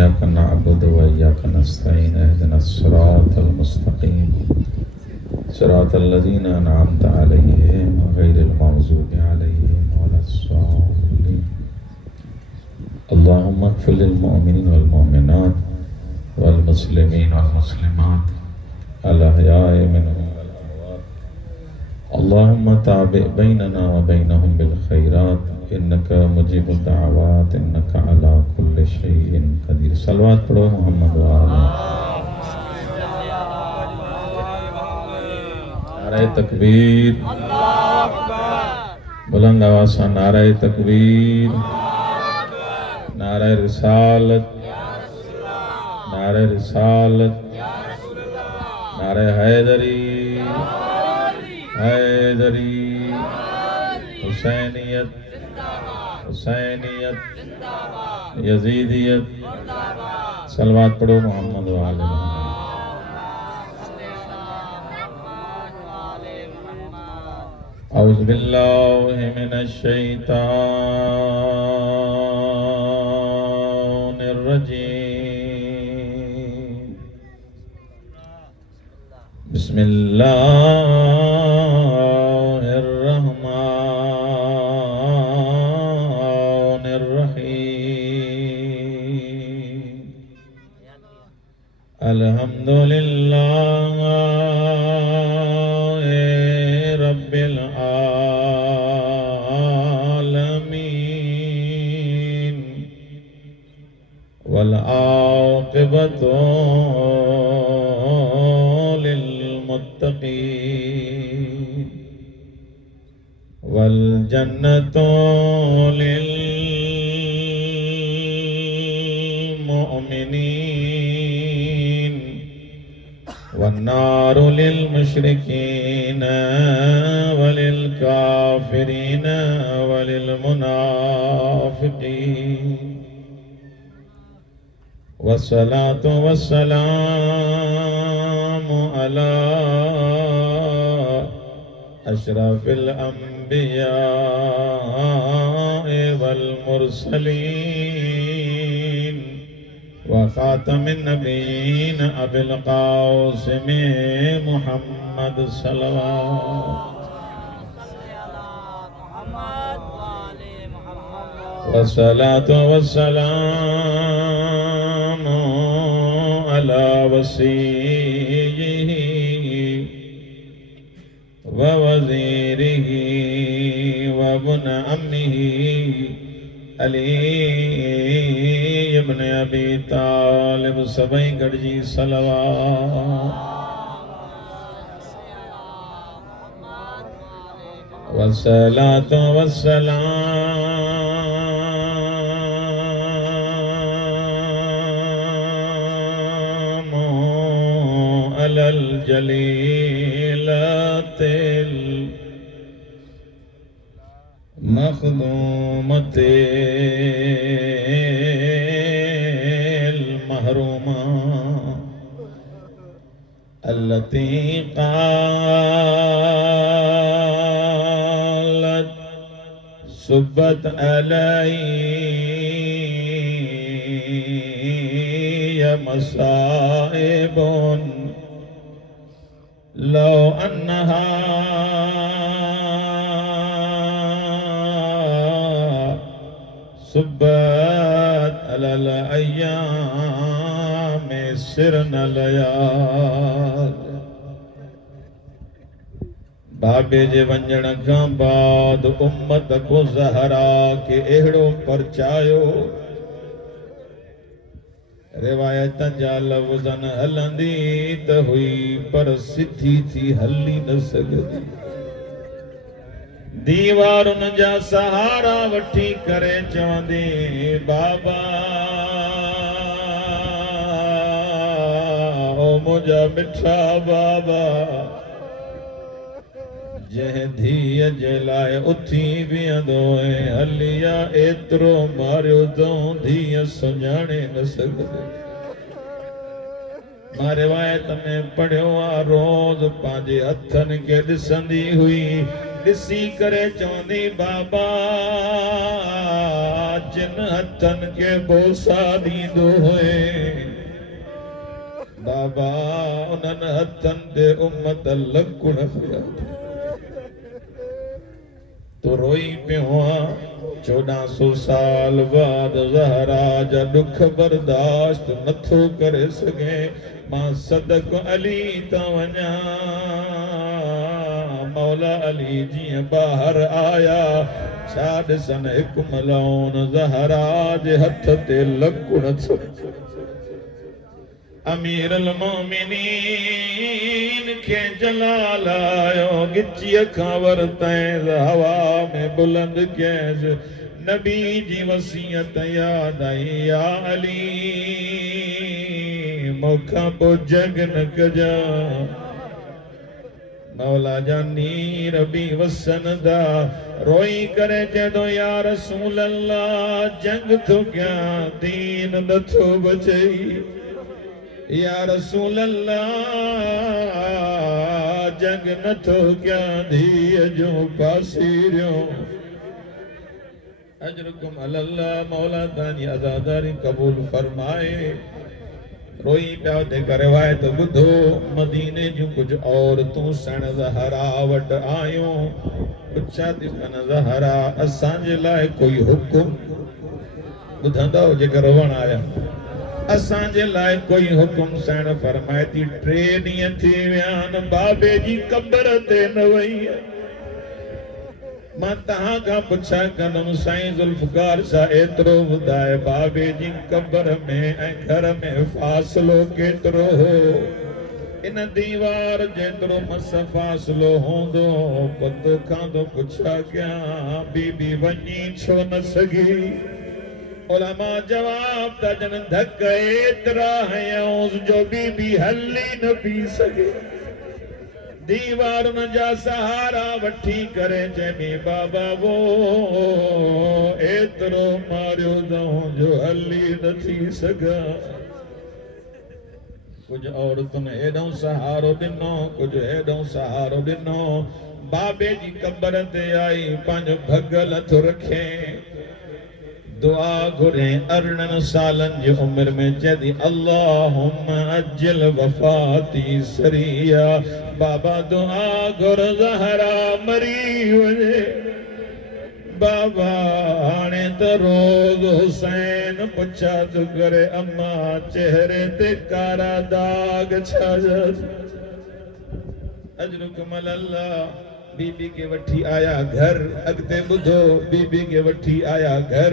इय्याका नअबुदु व इय्याका नस्तईन इहदिनस सिरातल मुस्तकीम सिरातल लज़ीना अनअमता अलैहिम गैरिल मग़ज़ूबि अलैहिम वलस्सालिन। अल्लाहुम्मा इग़फ़िर लिल मुअमिनीन वल मुअमिनात वल मुस्लिमीन वल मुस्लिमात अल अहयाइ मिनहुम वल अमवात। अल्लाहुम्मा ताबि बैनना व बैनहुम बिल खैरात इन्नका मुजीबुद दाअवात इन्नका अला कुल्लि शैइन क़दीर। सलवात पढ़ो मोहम्मद व आले। नारे तकबीर, बुलंद आवाज़ से नारे तकबीर, नारे रिसालत, नारे रिसालत, नारे हैदरी, हैदरी, हुसैनियत, हुसैनियत, यजीदियत। सलवात पढ़ो मोहम्मद व आले मोहम्मद। औज़ु बिल्लाहि मिनश शैतानिर रजीम। बिस्मिल्लाहिर रहमानिर रहीम। अल्हम्दुलिल्लाहि रब्बिल आलमीन वल आक़िबतु लिल मुत्तक़ीन वल जन्नतु लिल मुमिनीन वन्नारु लिल मुशरिकीन वलिल काफिरीन वलिल मुनाफिकीन। वस्सलातु वस्सलामु अला अशरफिल अंबिया वल मुरसलीन व खातमिन नबीयीन अबिल कासिम मुहम्मद सल्लल्लाहु वस्सलातु वस्सलामु अला वसीय्यिही व वज़ीरिही व इब्न अम्मिही अली इब्न अबी तालिब। सभई गॾिजी सलवात। वस्सलातु वस्सलामु अलल जलीलतिल मखदूमतिल महरूमा अल्लती क़ालत सुब्बत अलैया मसाइबुन लौ अन्नहा सुब्बत अलल अय्याम सिरन लयाल। बाबे जे वंजण खां बाद उम्मत को ज़हरा के अहिड़ो परचायो रिवायतन जा लफ़्ज़न हलंदी त हुई पर सिधी थी हली न सघंदी। दीवारुन जा सहारा वठी करे चवंदी बाबा ओ मुंहिंजा मिठा बाबा। जंहिं धीअ जे लाइ उथी बीहंदो ऐं हलिया एतिरो मारियो अथऊं धीअ सुञाणे न सघंदे। मां रिवायत में पढ़ियो आहे रोज़ पंहिंजे हथनि खे ॾिसंदी हुई। ॾिसी करे चवंदी बाबा जिन हथन के बोसा दींदो है बाबा उन्हनि हथनि ते उम्मत लकुण हुया तो रोई पियो 1400 साल बाद ज़हरा जा दुख बर्दाश्त नथो करे सघे मां सदक अली ता वञा मौला अली जीअं ॿाहिरि आया छा ॾिसनि हिकु मलाउन ज़हरा जे हथ ते लकुण अमीर अल मोमिनीन के जलाल आयो गिच्चीअ खां वरतैं हवा में बुलंद कैस नबी जी वसीयत याद आई या अली मौका पो जग न कजा मौला जा नीर बि वसनदा रोई करे चेदो या रसूल अल्लाह जंग थो क्या दीन नथो बचई या रसूल अल्लाह जंग नथो क्या धीअ जो पासीरियो अजरुकुम अल्लाह मौला तानी अज़ादारी कबूल फरमाए रोई पिया ते करे वाए तो बुधो मदीने जूं कुछ और तू सण ज़हरा वट आयो पुछा थी सन ज़हरा असांजे लाइ कोई हुकुम ॿुधंदो जेकर रोवण आया असांजे लाइ कोई हुकुम सण फरमाए थी 3 ॾींहं थी विया आहिनि बाबे जी क़बर ते न वई मां तहां खां पुछा कंदुमि साईं ज़ुल्फ़कार छा एतिरो ॿुधाए बाबे जी क़बर में ऐं घर में फ़ासिलो केतिरो हो इन दीवार जेतिरो मस फ़ासिलो हूंदो पतो खां तो पुछा कयां बीबी वञी छो न सघी उलमा जवाब ता जन धक एतरा हयूं जो बीबी हली न पी सके दीवार न जा सहारा वठी करे चेबी बाबा वो एतरो मारियो दऊं जो हली न थी सगा कुछ औरतुनि हेॾो सहारो ॾिनो कुछ हेॾो सहारो ॾिनो बाबे जी क़बर ते आई पंहिंजो भगल हथ रखे दुआ घुरे 18 सालन जी उम्र में चदी अल्लाहुम्मा अज्जल वफाती सरिया बाबा दुआ घुर ज़हरा मरी वञे बाबा हाणे त रोज़ हुसैन पुछा तो करे अम्मा चेहरे ते कारा दाग छा अजरुकुम अल्लाह बीबी के वठी आया घर अगते बुधो बीबी के वठी आया घर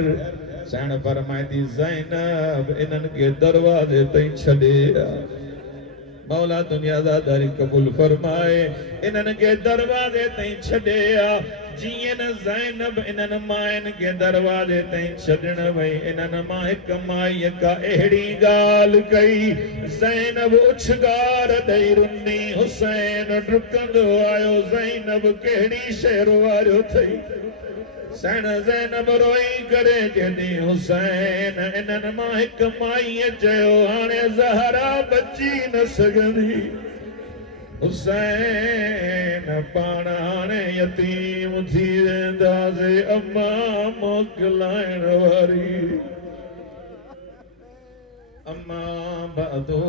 सण फरमाए थी ज़ैनब इन्हनि के दरवाजे ताईं छॾे मौला दुनिया दादारी कबूल फरमाए इन्हनि के दरवाजे ताईं छॾे जीअं न ज़ैनब इन्हनि माइनि के दरवाजे ताईं छॾण वई इन्हनि मां हिकु माईअ का अहिड़ी ॻाल्हि कई ज़ैनब उछगार ॾेई रुनी हुसैन डुकंदो आयो ज़ैनब कहिड़ी शहर वारियो अथई सण ज़ैनब रोई करे चवंदी हुसैन इन्हनि मां हिकु माईअ चयो हाणे ज़हरा बची न सघंदी हुसैन पाण हाणे यतीम थी वेंदासीं अम्मा मोकिलाइण वारी अम्मा बदो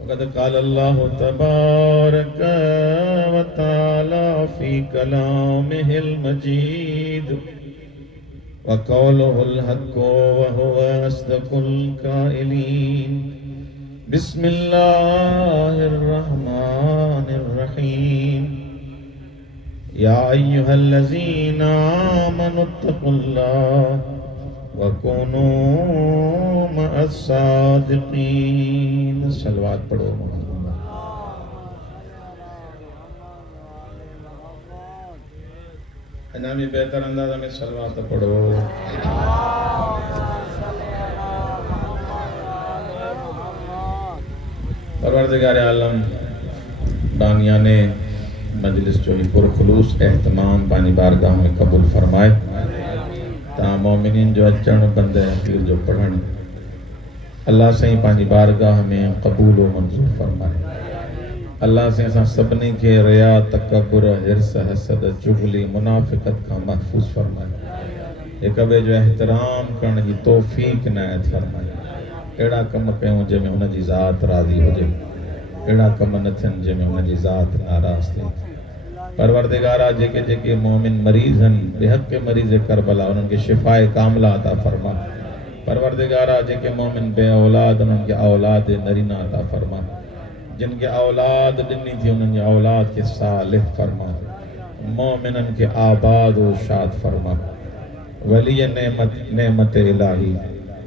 वक़द क़ाल अल्लाहु तबारक व तआला फी कलामिहिल मजीद व क़ौलुहुल हक़्क़ु व हुवा अस्दक़ुल क़ाइलीन बिस्मिल्लाहिर्रहमानिर्रहीम या अय्युहल्लज़ीना आमनुत्तक़ुल्लाह व कूनू मअस्सादिक़ीन सलवात पढ़ो इनामी बेहतर अंदाज़ में सलवात पढ़ो परवरदिगार आलम बानियाने मजलिस जो ही पुरखुलूस एहतमाम पानी बारगाह में कबूल फरमाए ता मोमिनीन जो अचण बंदे हकीर जो पढ़ण अल्लाह साईं पानी बारगाह में कबूल व मंजूर फरमाए अल्लाह से असां सभिनी खे रिया तकब्बुर हिर्स हसद चुगली मुनाफिकत खां महफूज़ फरमाए एक ॿिए जो एहतराम करण जी तौफ़ीक़ इनायत फरमाए। अहिड़ा कम कयूं जंहिंमें हुन जी ज़ात राज़ी हुजे, अहिड़ा कम न थियनि जंहिंमें हुन जी ज़ात नाराज़ थिए। परवरदिगारा जेके जेके मोमिन मरीज़ आहिनि, बेहक़ के मरीज़ करबला, उन्हनि खे शिफ़ाए कामिला अता फरमा। परवरदिगारा जेके मोमिन बे औलाद, उन्हनि खे औलाद नरीना अता फरमा। जिन खे औलाद ॾिनी थी उन्हनि जी औलाद खे सालिह फरमा। मोमिननि खे आबाद व शाद फरमा। वली नेमत इलाही,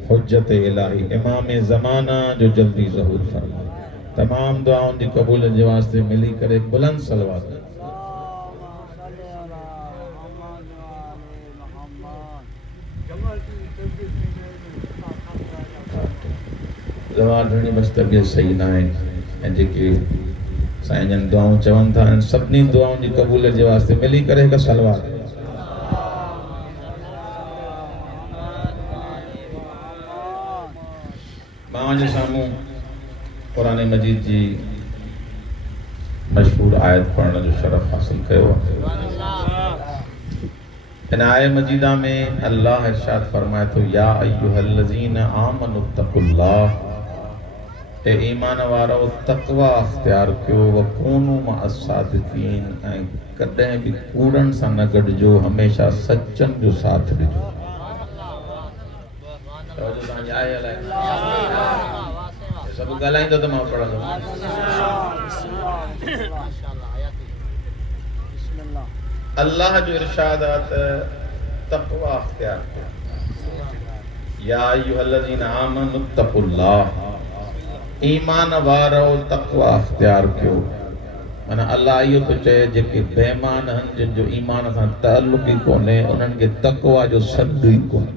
हुज्जत इलाही, इमाम ज़माना जो जल्दी ज़हूर फरमा। तमाम दुआउनि जी क़बूल जे वास्ते मिली करे बुलंद सलवात। दवा ढणी बस तबियत सही ना है ऐं जेके साईं जन दुआऊं चवनि था सभिनी दुआउनि जी क़बूल जे वास्ते मिली करे हिकु सलवात। मां जे साम्हूं क़ुरान मजीद जी मशहूर आयत पढ़ण जो शरफ़ हासिल कयो आहे। इन आयत मजीदा में अल्लाह इरशाद फरमाए थो, या अय्युहल्लज़ीना आमनुत्तक़ुल्लाह, ए ईमान वारो तक़वा अख्तियार कयो, वकूनू मअस्सादिक़ीन, ऐं कॾहिं बि कूड़नि सां न गॾिजो, हमेशा सचनि जो साथ ॾिजो। सब ॻाल्हाईंदो त मां पढ़ंदो। अल्लाह जो इरशाद आहे त तक़वा अख्तियार कयो। या अय्युहल्लज़ीना आमनुत्तक़ुल्लाह, ईमान वारो तक़वा अख्तियार कयो। माना अल्लाह इहो थो चए जेके बेईमान आहिनि, जिन जो ईमान सां ताल्लुक़ ई कोन्हे, उन्हनि खे तक़वा जो सॾु ई कोन्हे।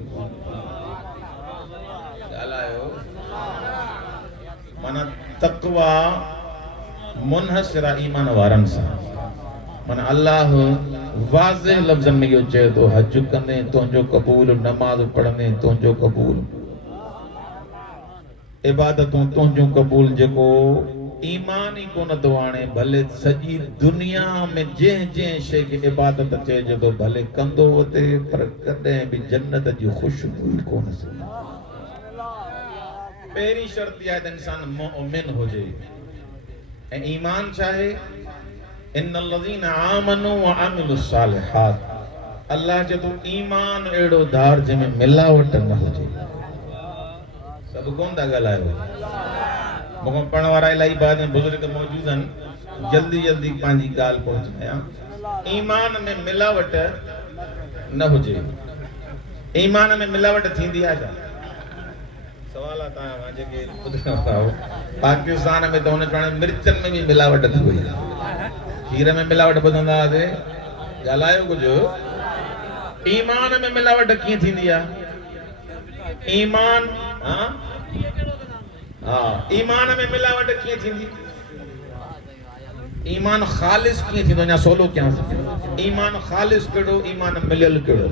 माना तक़वा मुनहसिर आहे ईमान वारनि सां। माना अल्लाह वाज़ेह लफ़्ज़नि में इहो चए थो, हज कंदे तुंहिंजो क़बूल, नमाज़ पढ़ंदे तुंहिंजो क़बूल, इबादतूं तुंहिंजूं क़बूल। जेको ईमान ई कोन थो आणे, भले सॼी दुनिया में जंहिं जंहिं शइ खे इबादत चइजे थो भले कंदो वठे, पर कॾहिं बि जन्नत जी ख़ुशबू ई कोन थी। पहिरीं शर्त इहा आहे त इंसान मुमिन हुजे। ऐं ईमान छा आहे? इन्नल्लज़ीना आमनू व अमिलुस सालिहात। अल्लाह चए थो ईमान अहिड़ो धार जंहिंमें मिलावट न हुजे। सब कोन था ॻाल्हायो। मूंखां पढ़ण वारा इलाही बाद में बुज़ुर्ग मौजूद आहिनि, जल्दी जल्दी पंहिंजी ॻाल्हि पहुचायां। ईमान में मिलावट न हुजे। ईमान में मिलावट थींदी आहे छा? सवाल आहे तव्हां जेके ॿुधण वारा। पाकिस्तान में त हुन पाण मिर्चनि में बि मिलावट थी वई आहे, खीर में मिलावट ॿुधंदा हुआसीं। ॻाल्हायो कुझु। ईमान में मिलावट कीअं थींदी आहे? ईमान ईमान में मिलावट कीअं थींदी? ईमान ख़ालिस कीअं थींदो? अञा सोलो कयां। ईमान ख़ालिस कहिड़ो, ईमान मिलियल कहिड़ो?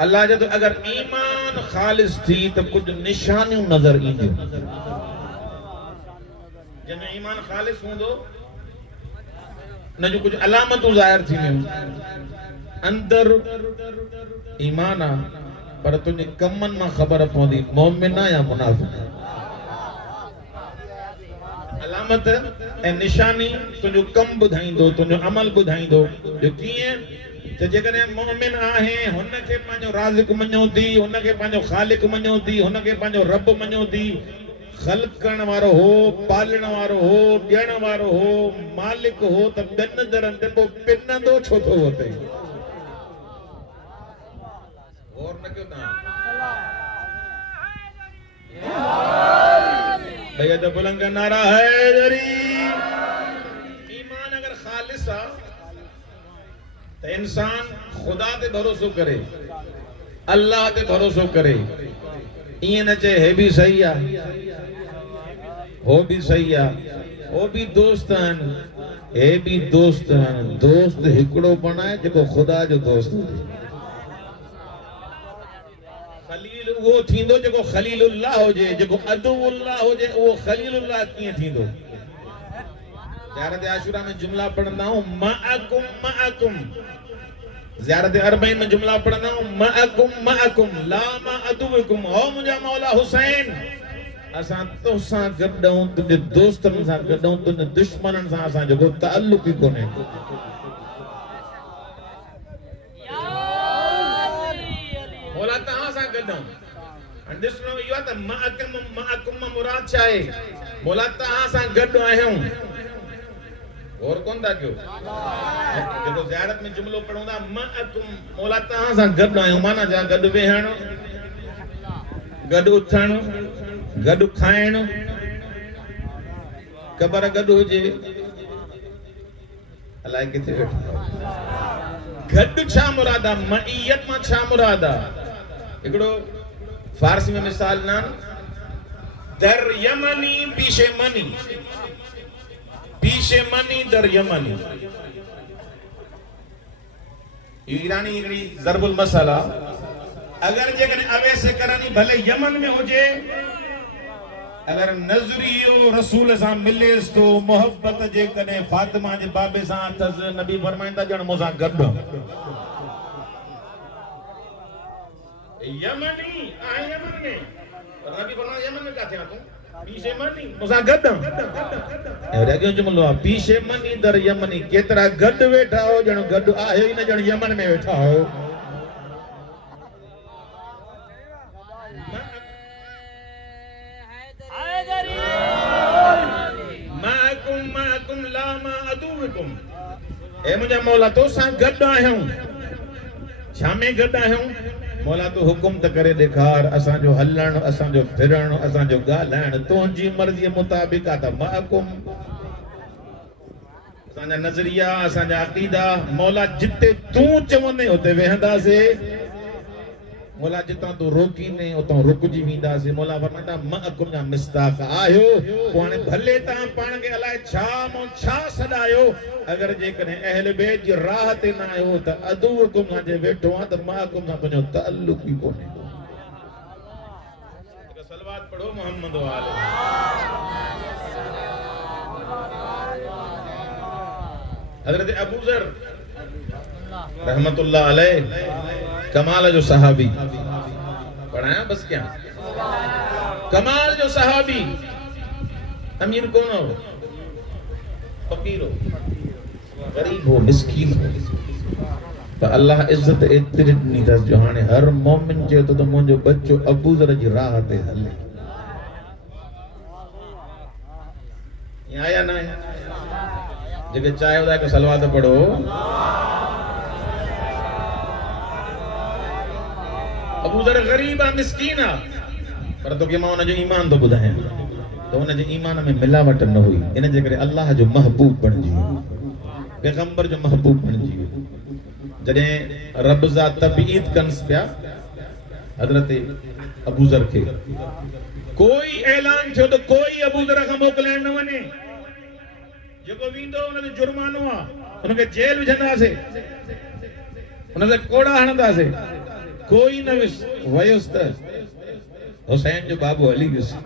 अल्लाह चए थो अगरि ईमान ख़ालिस थी त कुझु निशानियूं नज़र ईंदियूं। जंहिंजो ईमान ख़ालिस हूंदो उन जूं कुझु अलामतूं ज़ाहिर थींदियूं। अंदर ईमान आहे पर तुंहिंजे कमनि मां ख़बर पवंदी मोमिन आहे या मुनाफ़िक़। अलामत ऐं निशानी तुंहिंजो कमु ॿुधाईंदो, तुंहिंजो अमल ॿुधाईंदो। जो कीअं त जेकॾहिं मोमिन आहे, हुनखे पंहिंजो राज़िक़ मञो थी, हुनखे पंहिंजो ख़ालिक मञो थी, हुनखे पंहिंजो रब मञो थी, ख़ल्क़ करण वारो हो, पालण वारो हो, ॾियण वारो हो, मालिक हो, त ॿिनि दरनि ते पोइ पिनंदो छो थो अथई? गौर न कयो तव्हां? भैया तो बुलंद का नारा हैदरी। ईमान अगर खालिस आ तो इंसान खुदा ते भरोसो करे, अल्लाह ते भरोसो करे। इएं न चए हे भी सही आ, हो भी सही आ, वो भी दोस्त आहिनि, हे भी दोस्त आहिनि। दोस्त हिकिड़ो बणाए जेको खुदा जो दोस्त हुजे। खलील वो थींदो जेको खलीलुल्लाह हुजे, जेको अदुउल्लाह हुजे वो खलीलुल्लाह कीअं थींदो? ज़ियारत आशूरा में जुमला पढ़ंदा हूं, मअकुम मअकुम, ज़ियारत अरबईन में जुमला पढ़ना मअकुम ला मा अदुवकुम ओ मुंहिंजा मौला हुसैन असां तोसां गॾूं तुंहिंजे दोस्तनि सां गॾूं तुंहिंजे दुश्मननि सां असांजो को ताल्लुक ई कोन्हे मौला तव्हां सां गॾूं ॾिसणो इहो आहे त मअकुम मुराद छा आहे मौला तव्हां सां गॾु आहियूं और कौन था क्यों जेको ज़ियारत में जुमलो पढ़ूं था मअकुम मौला तव्हां सां गॾु आहियूं माना जा गॾु वेहण गॾु उथण गॾु खाइण ख़बर गॾु हुजे अलाए किथे वेठा गॾु छा मुराद आहे मईयत मां छा मुराद आहे हिकिड़ो फारसी में मिसाल न दर यमनी पीछे मनी दर यमनी ईरानी हिकिड़ी ज़रबुल मसला अगर जेकॾहिं अवैस करनी भले यमन में हुजे अगर नज़रियो रसूल सां मिलेस तो मोहब्बत जेकॾहिं फातिमा जे बाबे सां अथसि नबी फरमाईंदा ॼण मूंसां गॾु यमनी आहे यमन में नबी फरमाया यमन में काथे आतो पीछे मनी मूंसां गॾु अॻियो जुमलो आहे पीछे मनी दर यमनी केतिरा गॾु वेठा हो ॼण गॾु आहियो ई न ॼण यमन में वेठा हो ए मुंहिंजा मौला तोसां गॾु आहियूं छा में गॾु आहियूं मौला तूं हुकुम त करे ॾेखार असांजो हलण असांजो फिरण असांजो ॻाल्हाइण तुंहिंजी मर्ज़ीअ मुताबिक़ आहे त महकुम असांजा नज़रिया असांजा अक़ीदा मौला जिते तूं चवंदे उते वेहंदासीं मौला जितां तूं रोकींदे उतां रुकजी वेंदासीं मौला फरमाईंदा महकुम जा मिस्ताक आहियो पोइ हाणे भले तव्हां पाण खे अलाए छा मां छा सॾायो अगर जेकॾहिं अहल बैत जी राह ते न आहियो त अदू हुकुम सां जे वेठो आहे त महकुम सां तुंहिंजो ताल्लुक ई कोन्हे हिकु सलवात पढ़ो मोहम्मद वाले हज़रत अबू ज़र रहमतुल्लाह अलैह कमाल जो सहाबी पढ़ाया बस क्या कमाल जो सहाबी अमीर कौन हो फकीर हो गरीब हो मिस्कीन हो तो अल्लाह इज्जत एतिरी ॾिनी अथसि जो हाणे हर मोमिन चए थो त मुंहिंजो बच्चो अबू ज़र जी राह ते हले ईअं आया न जेके चाहियो था हिकु सलवात पढ़ो अबू ज़र गरीब आहे मिस्कीन आहे पर तोखे मां हुनजो ईमान थो ॿुधायां तो हुनजे ईमान में मिलावट न हुई इन जे करे अल्लाह जो महबूब बणिजी वियो पैगंबर जो महबूब बणिजी वियो जॾहिं रब जा तबईद कंस पिया हज़रत अबू ज़र खे कोई ऐलान थियो त कोई अबू ज़र खां मोकिलाइण न वञे जेको वेंदो हुनखे जुर्मानो आहे हुनखे जेल विझंदासीं हुनखे कोड़ा हणंदासीं कोई न वयुसि त हुसैन जो बाबू हली वियुसि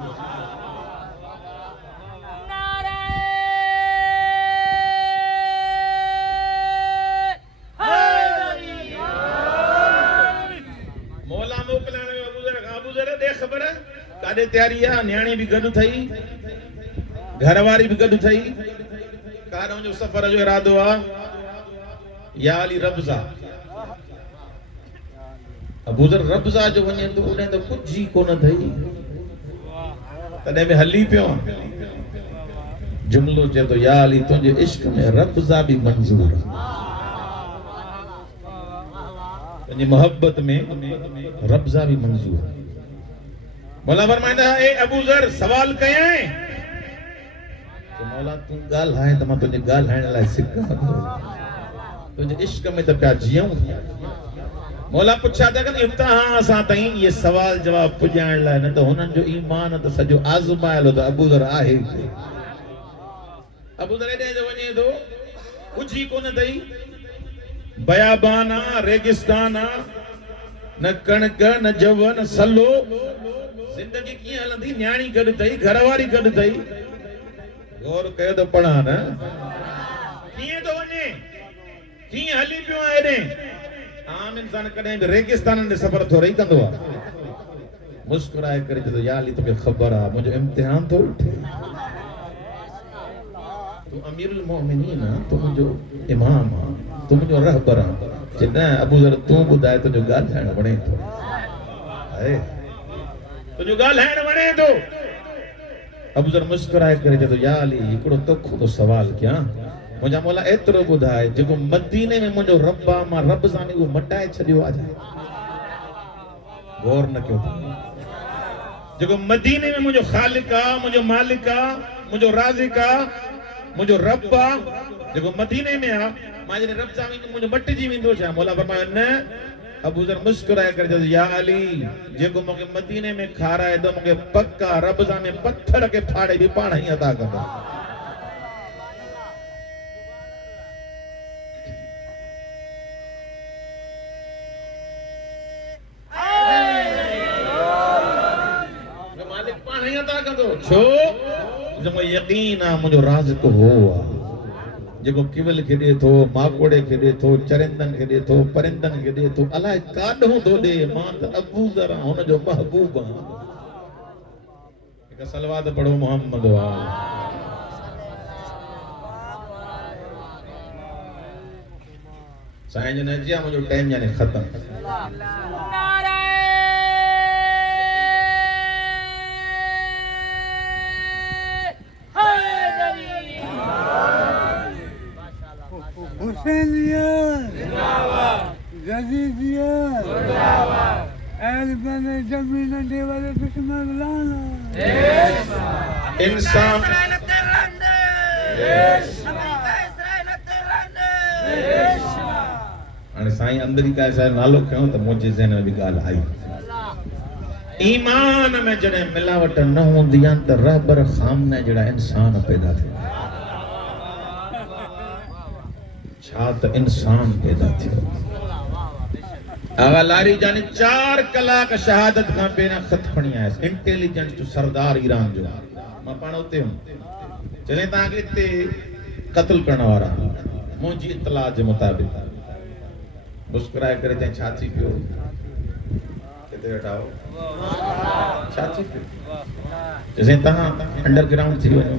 मौला मोकिलाइण में अबू ज़र दे ख़बर काॾे तयारी आहे न्याणी बि गॾु थई घरवारी बि गॾु थई काॾों जो सफ़र जो इरादो आहे या अली रब्ज़ा अबू ज़र रब्ज़ा जो वञे तो उॾे तो कुझु ई कोन थई तॾहिं बि हली पियो जुमलो चए तो या अली तुंहिंजे इश्क में रब्ज़ा बि मंज़ूर आहे तुंहिंजी मोहब्बत में रब्ज़ा बि मंज़ूर आहे मौला फरमाईंदा ए अबू ज़र सवाल कयां तो मौला तूं ॻाल्हाए त मां तुंहिंजे ॻाल्हाइण लाइ सिखां थो तुंहिंजे इश्क में त पिया जियूं मौला पुछा था कि इम्तिहान असां ताईं ये सवाल जवाब पुॼाइण लाइ न त हुननि जो ईमान त सॼो आज़मायल त अबू ज़र आहे अबू ज़र एॾे जो वञे थो कुझु ई कोन अथई बयाबान आहे रेगिस्तान आहे न कणक न जव न सलो ज़िंदगी कीअं हलंदी न्याणी गॾु अथई घरवारी गॾु अथई गौर कयो त पढ़ा न कीअं थो वञे कीअं हली पियो आहे एॾे आम इंसान कॾहिं बि रेगिस्तान में सफ़र थो रही कंदो आहे, मुस्कुराए करे चवंदो या अली तोखे ख़बर आहे मुंहिंजो इम्तिहान थो उठे, तूं अमीरुल मोमिनीन आहे, तूं मुंहिंजो इमाम आहे, तूं मुंहिंजो रहबर आहे। चए न अबू ज़र तूं ॿुधाए तुंहिंजो ॻाल्हाइण वणे थो, तुंहिंजो ॻाल्हाइण वणे थो। अबू ज़र मुस्कुराए करे चवंदो या अली हिकिड़ो तोखो थो सवाल कयां, मुंहिंजा मौला एतिरो ॿुधाए जेको मदीने में मुंहिंजो रब आहे मां रब सां उहो मटाए छॾियो आहे, गौर न कयो, जेको मदीने में मुंहिंजो ख़ालिक आहे, मुंहिंजो मालिक आहे, मुंहिंजो राज़िक आहे, मुंहिंजो रब आहे, जेको मदीने में आहे मां जॾहिं रब सां मुंहिंजो मटिजी वेंदो छा? मौला फरमायो न। अबू ज़र मुस्कुराए करे चयो या अली जेको मूंखे मदीने में खाराए थो मूंखे पक्का रब सां में पत्थर खे फाड़े बि पाण ई अदा कंदो। मालिक पाण ई अदा कंदो छो? जो यकीन आहे मुंहिंजो राज़िक हो आहे जेको किवल खे ॾे थो, माकोड़े खे ॾे थो, चरिंदनि खे ॾे थो, परिंदनि खे ॾे थो, अलाए काॾों थो ॾे, मां त अबू ज़र आहियां हुनजो महबूब आहियां। हिकु सलवात पढ़ो मोहम्मद वाला। साईं जन अची विया, मुंहिंजो टाइम यानी ख़तम। हुसैनिया जिंदाबाद, जदीदिया जिंदाबाद, अहल बने जमीन वाले दुश्मन लाना, इंसान हाणे साईं अमेरिका जो नालो खयो त मुंहिंजे ज़हन में बि ॻाल्हि आई। ईमान में जॾहिं मिलावट न हूंदी आहे त रहबर खामने जहिड़ा इंसान पैदा थिया, छा त इंसान पैदा थियो। आगा लारी जानी 4 कलाक शहादत खां पहिरियां ख़त खणी आयसि, इंटेलिजेंस जो सरदार ईरान जो, मां पाण उते हुउमि। जॾहिं तव्हांखे हिते क़त्ल करण वारा मुंहिंजी इतला जे मुताबिक़ मुस्कुराए करे चई छा थी पियो, किथे वेठा हो, छा थी पियो? जॾहिं तव्हां अंडरग्राउंड थी वञो,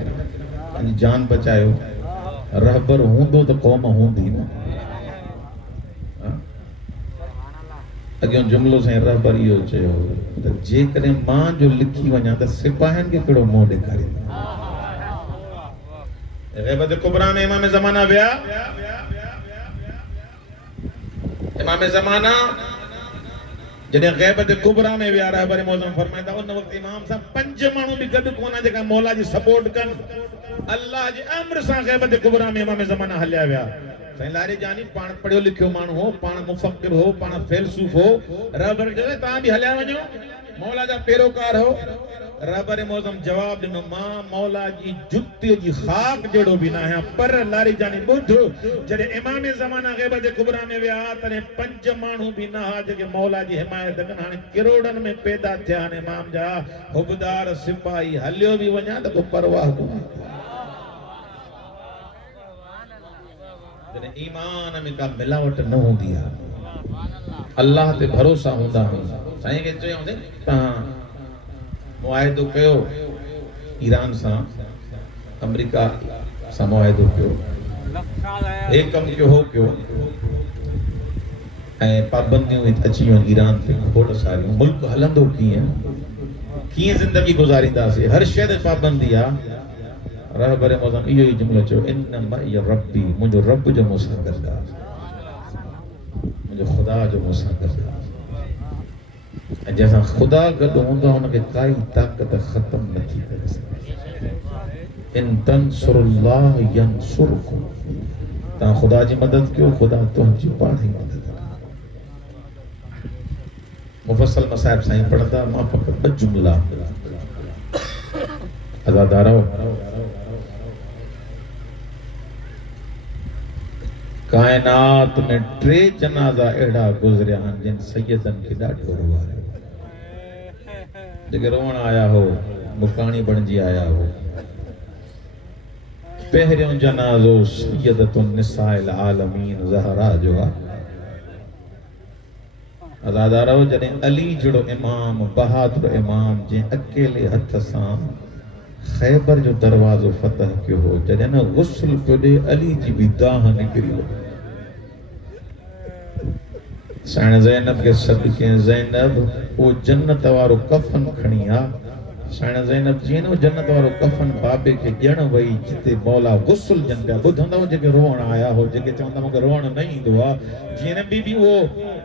पंहिंजी जान बचायो, रहबर हूंदो त क़ौम हूंदी न। अॻियों जुमिलो साईं रहबर इहो चयो त जेकॾहिं मां जो लिखी वञा त सिपाहियुनि खे कहिड़ो मुंहुं ॾेखारींदा। ग़ैबत कुबरा में इमाम ज़माना विया, इमाम ज़माना जॾहिं ग़ैबत कुबरा में विया, रहबर मौज़म फरमाईंदा उन वक़्तु इमाम सां 5 माण्हू बि गॾु कोन जेका मौला जी सपोर्ट कनि, अल्लाह जे अम्र सां ग़ैबत कुबरा में इमाम ज़माना हलिया विया। साईं लारी जानी पाण पढ़ियो लिखियो माण्हू हो, पाण मुफ़क्किर हो, पाण फ़िलसूफ़ हो, रहबर चयो तव्हां बि हलिया वञो, मौला जा पैरोकार हो। रहबर मौज़म जवाब ॾिनो मां मौला जी जुत्तीअ जी ख़ाक जहिड़ो बि न आहियां, पर लारी जानी ॿुध जॾहिं इमाम ज़माना ग़ैबत कुबरा में विया तॾहिं 5 माण्हू बि न हुआ जेके मौला जी हिमायत कनि। हाणे किरोड़नि में पैदा थिया आहिनि इमाम जा हुबदार सिपाही, हलियो बि वञा त को परवाह कोन्हे। जॾहिं ईमान में का मिलावट न हूंदी आहे, अल्लाह ते भरोसा हूंदा आहिनि। साईं खे चयो तव्हां मुआहिदो कयो ईरान सां, अमेरिका सां मुआहिदो कयो, हे कमु कयो हो कयो, ऐं पाबंदियूं अची वियूं ईरान ते खोड़ सारियूं। मुल्क हलंदो कीअं ज़िंदगी गुज़ारींदासीं, हर शइ ते पाबंदी आहे। रहबर मौज़म इहो ई जुमिलो चयो इन्नमा या रब्बी, मुंहिंजो रब जो मूंसां गॾु आहे, मुंहिंजो ख़ुदा जो मूंसां गॾु आहे। ऐं जंहिंसां ख़ुदा गॾु हूंदो आहे हुनखे काई ताक़त ख़तम नथी करे सघे। इन तंसुरुल्लाह यंसुरकुम, तव्हां ख़ुदा जी मदद कयो, ख़ुदा तुंहिंजी पाण ई मदद करे। मुफ़स्सल मसाइब साईं पढ़ंदा, मां फ़क़ति 2 जुमिला अज़ादारो। कायनात में 3 जनाज़ा अहिड़ा गुज़रिया आहिनि जिन सैयदनि खे ॾाढो रुवायो, जेके रोअण आया हो मुकाणी बणिजी आया हो। पहिरियों जनाज़ो सैयदतुन निसाइल आलमीन ज़हरा जो आहे, अज़ादारो जॾहिं अली जहिड़ो इमाम बहादुर इमाम जंहिं अकेले हथ सां खैबर जो दरवाज़ो फतह कयो हो, जॾहिं न गुस्ल पियो ॾे अली जी बि दाह निकिरी वई। साईं ज़ैनब खे सॾु कयईं, ज़ैनब उहो जन्नत वारो कफ़न खणी आ। साईं ज़ैनब जीअं न जन्नत वारो कफ़न बाबे खे ॾियण वई जिते मौला गुस्ल ॼनि पिया। ॿुधंदव जेके रोअण आया हो, जेके चवंदा मूंखे रोअण न ईंदो आहे, जीअं न बीबी उहो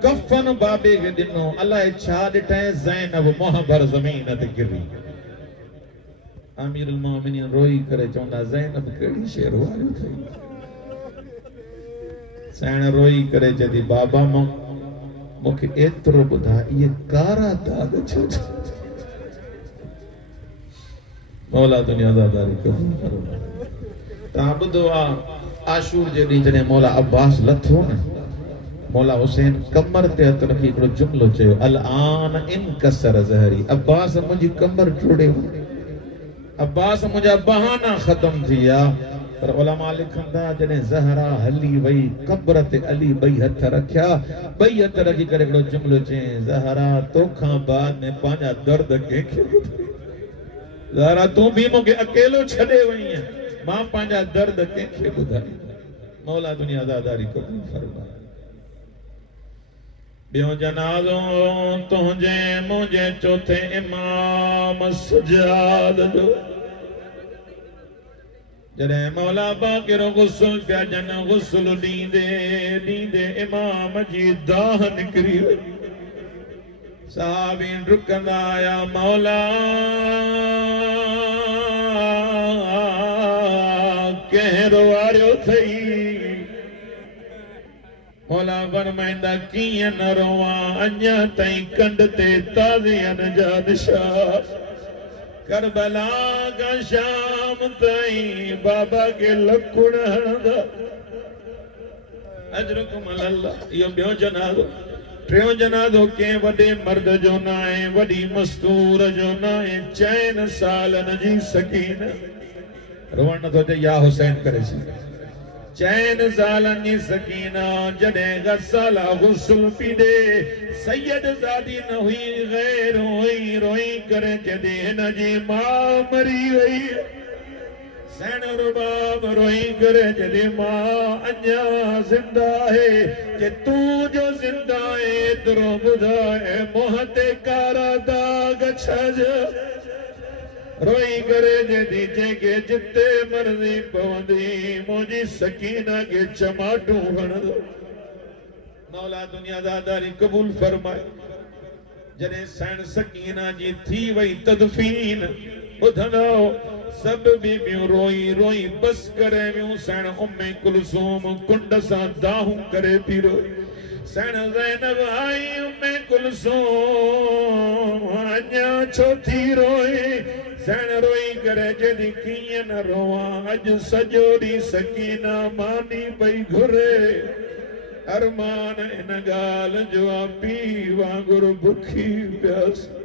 कफ़न बाबे खे ॾिनो, अलाए छा ॾिठईं, ज़ैनब मुंहं ज़मीन ते किरी। अमीरुल मोमिनीन रोई करे चवंदा, ज़ैनब कहिड़ी शइ रोआरियो अथई? साईं रोई करे चए थी, बाबा मूंखे एतिरो ॿुधा, इहे कारा दाग छो? मौला दुनिया दादारी कबूल फरमाए। तव्हां ॿुधो आहे आशूर जे ॾींहुं जॾहिं मौला अब्बास लथो न, मौला हुसैन कमर ते हथ रखी हिकिड़ो जुमिलो चयो, अल आन इनकसर ज़हरी, अब्बास मुंहिंजी कमर टुटे वई, अब्बास मुंहिंजा बहाना ख़त्म थी विया। पर उलमा लिखनि था जॾहिं ज़हरा हली वई, कब्र ते अली ॿई हथ रखिया, ॿई हथ रखी करे हिकिड़ो जुमिलो चयईं, ज़हरा तोखां बाद में पंहिंजा दर्द कंहिंखे ॿुधाए? ज़हरा तूं बि मूंखे अकेलो छॾे वई आहीं, मां पंहिंजा दर्द कंहिंखे ॿुधाए? मौला दुनिया दादारी कबूल फरमाए। ॿियो जनाज़ो तुंहिंजे मुंहिंजे चौथे इमाम सजाद जो, जॾहिं मौला बाक़िरो गुस्ल पिया ॼनि, गुस्ल ॾींदे ॾींदे इमाम जी दाह निकिरी वई। सहाबी डुकंदा आया, मौला कंहिं रोआरियो अथई? मौला फरमाईंदा, कीअं न रोवां, अञा ताईं कंड ते ताज़ियन जा निशान, करबला का शाम ताईं बाबा के लकुण हणंदा। अजरुकुम अल्लाह। इहो ॿियो जनाज़ो। टियों जनाज़ो कंहिं वॾे मर्द जो न आहे, वॾी मस्तूर जो न आहे, 4 सालनि जी सकीन, रोअण नथो अचे, या हुसैन करे छॾ। 4 सालनि जी सकीना जॾहिं गसाला गुस्ल पी ॾे, सैयद ज़ादी न हुई, गैर हुई, रोई करे जॾहिं हिन जी मां मरी वई, सैन रुबाब रोई करे जॾहिं मां अञा ज़िंदा आहे, जे तूं जो ज़िंदा आहे एतिरो ॿुधाए, मुंहं ते कारा दाग छज? रोई करे जॾहिं जंहिंखे जिते मर्ज़ी पवंदी, मुंहिंजी सकीना खे चमाटूं हणंदो। मौला दुनिया दादारी कबूल फरमाए। जॾहिं साईं सकीना जी थी वई तदफीन, ॿुधंदो सब बीबियूं रोई रोई बस करे वियूं। साईं उम्मे कुलसूम कुंड सां दाहूं करे पी रोई। साईं ज़ैनब आई, उम्मे कुलसूम अञा छो थी रोई? साईं रोई करे जॾहिं कीअं न रोवां, अॼु सॼो ॾींहुं सकीना मानी पई घुरे, अरमान इन ॻाल्हि जो पी वांगुरु बुखी पियसि।